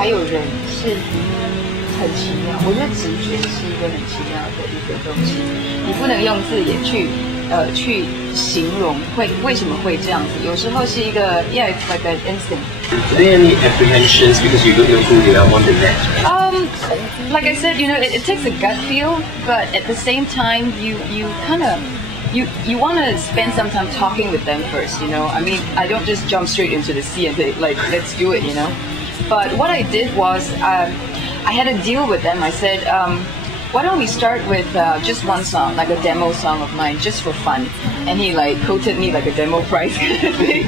还有人是很奇妙，我觉得直觉是一个很奇妙的一个东西，你不能用字眼去形容为什么会这样子，有时候是一个 it's like an instinct. Are there any apprehensions because you don't know who they are on the next? Like I said, it takes a gut feel, but at the same time, you kind of you want to spend some time talking with them first, I mean, I don't just jump straight into the sea and say, like, let's do it, But what I did was, I had a deal with them. I said, why don't we start with just one song, like a demo song of mine, just for fun. And he quoted me like a demo price kind of thing.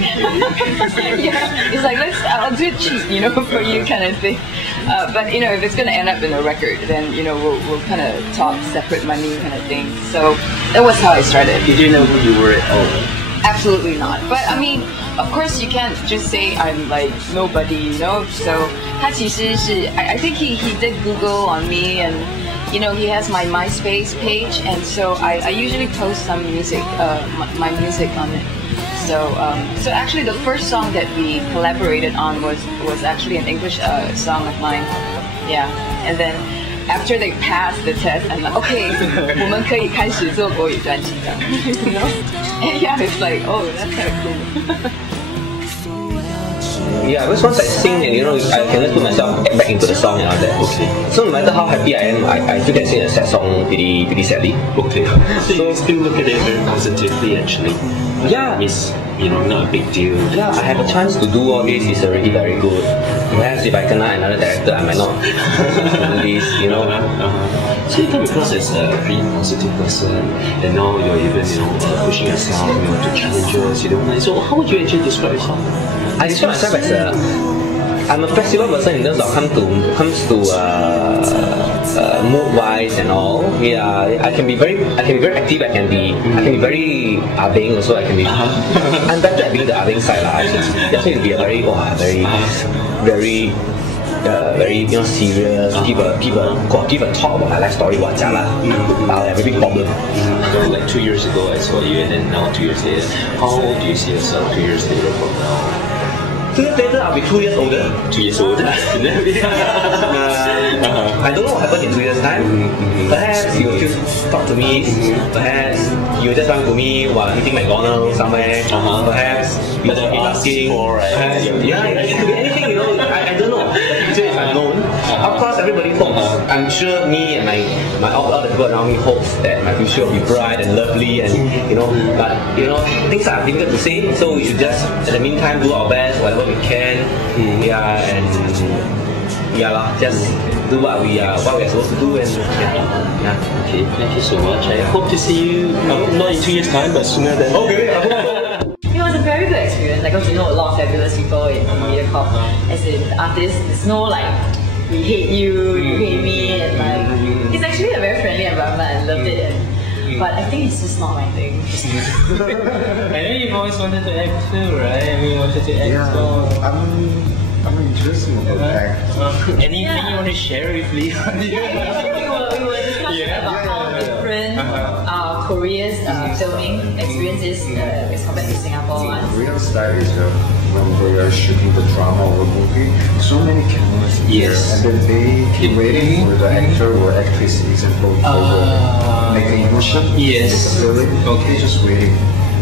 Yeah, he's like, I'll do it cheap, for you kind of thing. But if it's gonna end up in a record, then we'll kind of talk separate money kind of thing. So that was how I started. Did you know who you were at all? Absolutely not. But I mean, of course you can't just say I'm like nobody, So I think he did Google on me, and he has my MySpace page, and so I usually post some music, my music on it. So actually the first song that we collaborated on was actually an English song of mine. Yeah, and then after they passed the test, I'm like, okay, 我们可以开始做国语专辑了And yeah, it's like, oh, that's kind of cool. Yeah, because once I sing and I can just put myself back into the song and all that. Okay. So no matter how happy I am, I still can sing a sad song pretty sadly. Okay. So you still look at it very positively actually. Yeah. It's not a big deal. Yeah, I have a chance to do all this is already very good. Perhaps if I cannot another director, I might not do this, So you come across as a pretty positive person, and now you're even pushing yourself to challenges. So how would you actually describe yourself? I describe myself as I'm a flexible person in terms of comes to mood wise and all. Yeah, I can be very active. I can be very abeng also. I can be. I'm better at being the abeng side lah. I think be a very serious. Give a talk about my life story. But I have a big problem. Like 2 years ago, I saw you, and then now 2 years later, how old do you see yourself 2 years later from now? 2 years later, I'll be 2 years older. 2 years older. I don't know what happened in 2 years' time. Perhaps he will still talk to me. Perhaps he will just run to me while eating McDonald's somewhere. Perhaps he will be asking. Yeah, it could be anything. I don't know. The future is unknown. Of course, everybody hopes. I'm sure me and all the people around me hopes that my future will be bright and lovely, and but things are difficult to say. So we should just, at the meantime, do our best, whatever we can. Yeah, and just do what we are supposed to do, and yeah. Okay, thank you so much. I hope to see you not in 2 years' time, but sooner than. Okay. It was a very good experience. Got to know a lot of fabulous people in MediaCorp. As an artist, there's no we hate you, you hate me, and it's actually a very friendly environment. I loved it. But I think it's just not my thing. I know you've always wanted to act too, right? I mean, wanted to act as well. I'm interested in act. Anything you want to share with Leon? We were discussing about how different Korea's filming experience is as compared to Singapore one. Real style is when they are shooting the drama or movie, so many cameras here, and then they keep waiting for the actor or actress, example, for making emotion. Yes. Okay, just waiting.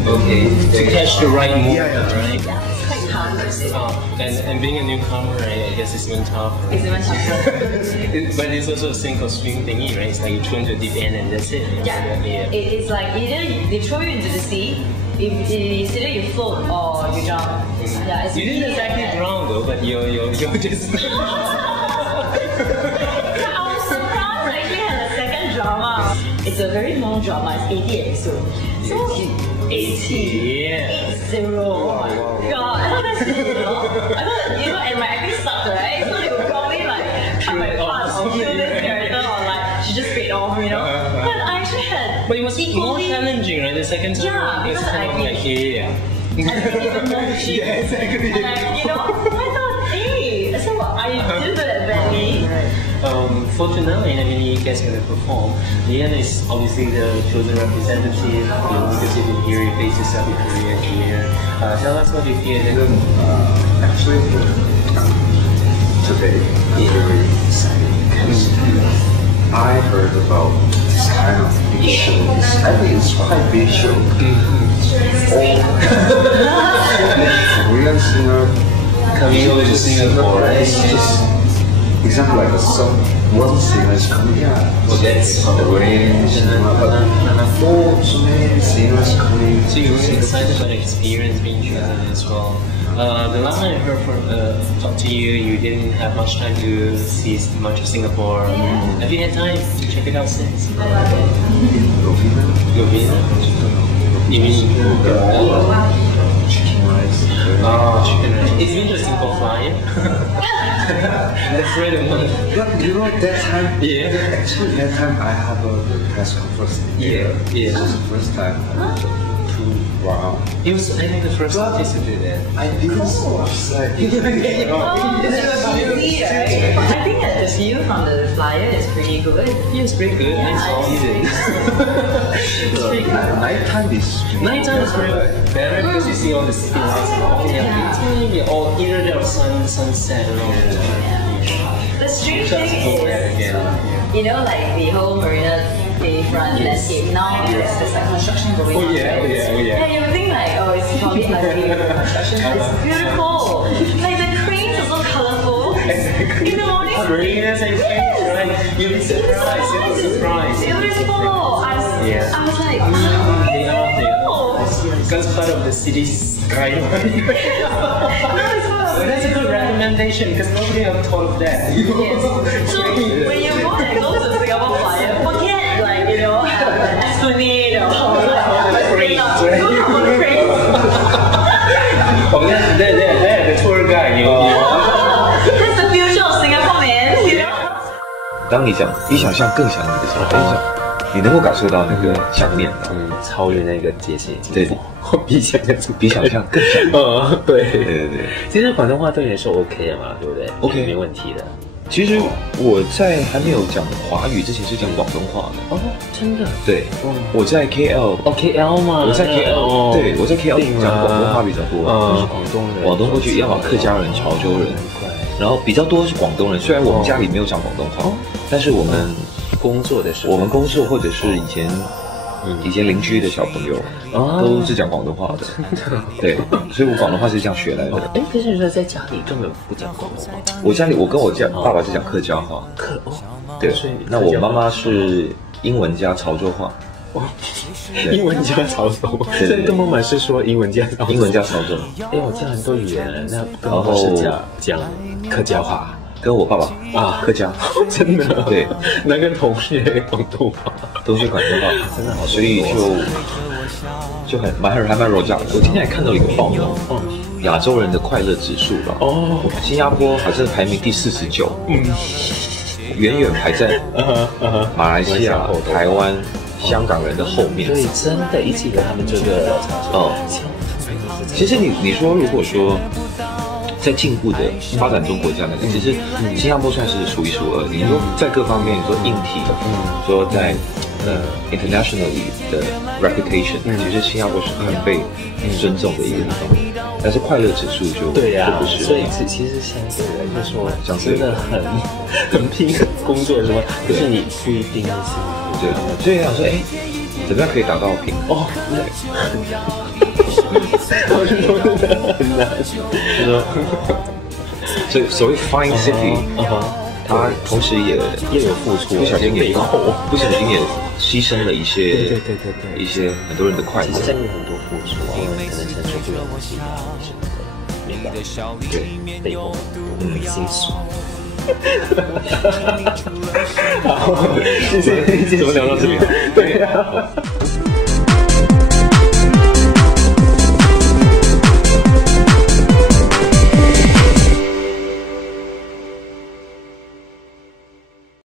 Okay, to catch the right moment, right? Yeah, it's quite hard. And being a newcomer, right, I guess it's even tough. Right? It's even tougher. But it's also a sink or swim thingy, right? It's like you throw into the deep end and that's it. Yeah. It's like either they throw you into the sea, it's either you float or you drown. Yeah, it's you didn't exactly drown though, but you're just. I was surprised I actually had a second drama. It's a very long drama, it's 80 episodes. So 80. Yeah. 80. Oh my god. I thought that's a lot. I thought, and my acting sucked, right? So they would probably cut my parts or kill this character or she just fade off, But I actually had. But it was more challenging, right? The second time. Yeah, because I did even more to cheat. Yeah, exactly. And I thought, hey, so I did that badly. Fortunately, you guys are going to perform. Leon is obviously the chosen representative. Because you can hear your face yourself in Korea here. Tell us what you feel. Actually, today very exciting because I heard about this kind of big show. I think it's quite big show. Korean singer coming over to Singapore, right? Just example like one singer is coming out. That's the rain, but so many singers coming. So you were excited about the experience being chosen as well. The last time I heard from talk to you, you didn't have much time to see much of Singapore. Have you had time to check it out since? Govina? You mean chicken rice? Chicken rice. It's interesting for flying. That's really one. But you know that time, actually that time I have a press conference. Yeah. It was the first time. Wow. It was, I think, the first artist to do that. I didn't watch that. I think that the view from the flyer is pretty good. Yeah, it's pretty good. Nice all season. It's pretty good. Nighttime is better because you see all the city lights and all the all either there sunset and all that. The strange thing is, you know, like the whole Marina Bayfront landscape now, there's like construction going on. Yeah, you would think like, oh, it's probably ugly construction, but it's beautiful. Like the cranes are so colorful. You know, Cranes and cranes, right? You'll be surprised. You'll be surprised. Beautiful. I was like, they are. Because part of the city's skyline. That's a good recommendation because nobody have thought of that. Yes. So when you go to Singapore Flyer, forget like, you know, Esplanade or Oh, they're the tour guide, you know. That's the future of Singapore, man. You know. 当你比想象更想你的时候，你能够感受到那个想念，超越那个界限，对，比想象更想念。对。其实广东话对你来说 OK 的嘛，对不对 ？OK， 没问题的。其实我在还没有讲华语之前是讲广东话的。哦，真的？对，我在 KL。哦 ，KL 嘛。我在 KL， 对，我在 KL 讲广东话比较多。是广东人。广东过去，要么客家人、潮州人，然后比较多是广东人。虽然我们家里没有讲广东话，但是我们工作的时候，我们工作或者是以前邻居的小朋友都是讲广东话的，对，所以我广东话是这样学来的。哎，可是你说在家里根本不讲广东话。我跟我爸爸是讲客家话，对，那我妈妈是英文加潮州话。英文加潮州，所以根本满是说英文加潮州。哎，我这样很多语言，那根本是讲客家话。跟我爸爸客家，真的对，那跟同学广东话，都是广东话，真的好，所以就还蛮柔讲的。我今天还看到一个报道，亚洲人的快乐指数吧，新加坡好像排名第49，远远排在马来西亚、台湾、香港人的后面。对，真的，一直以为他们这个其实你说，如果说在进步的发展中国家来讲，其实新加坡算是数一数二。你说在各方面，你说硬体，说在internationally 的 reputation，其实新加坡是很被尊重的一个地方。但是快乐指数就不是。所以其实相对来说，真的很拼工作什么，可是你不一定是幸福。对，所以想说，怎么样可以达到平衡？我是说真的很难，所以所谓 fine city，它同时也有付出，不小心也牺牲了一些一些很多人的快乐。其实有很多付出，可能承受不了其他什么的，明白？对，背后辛苦。好，谢谢，怎么聊到这里？对呀。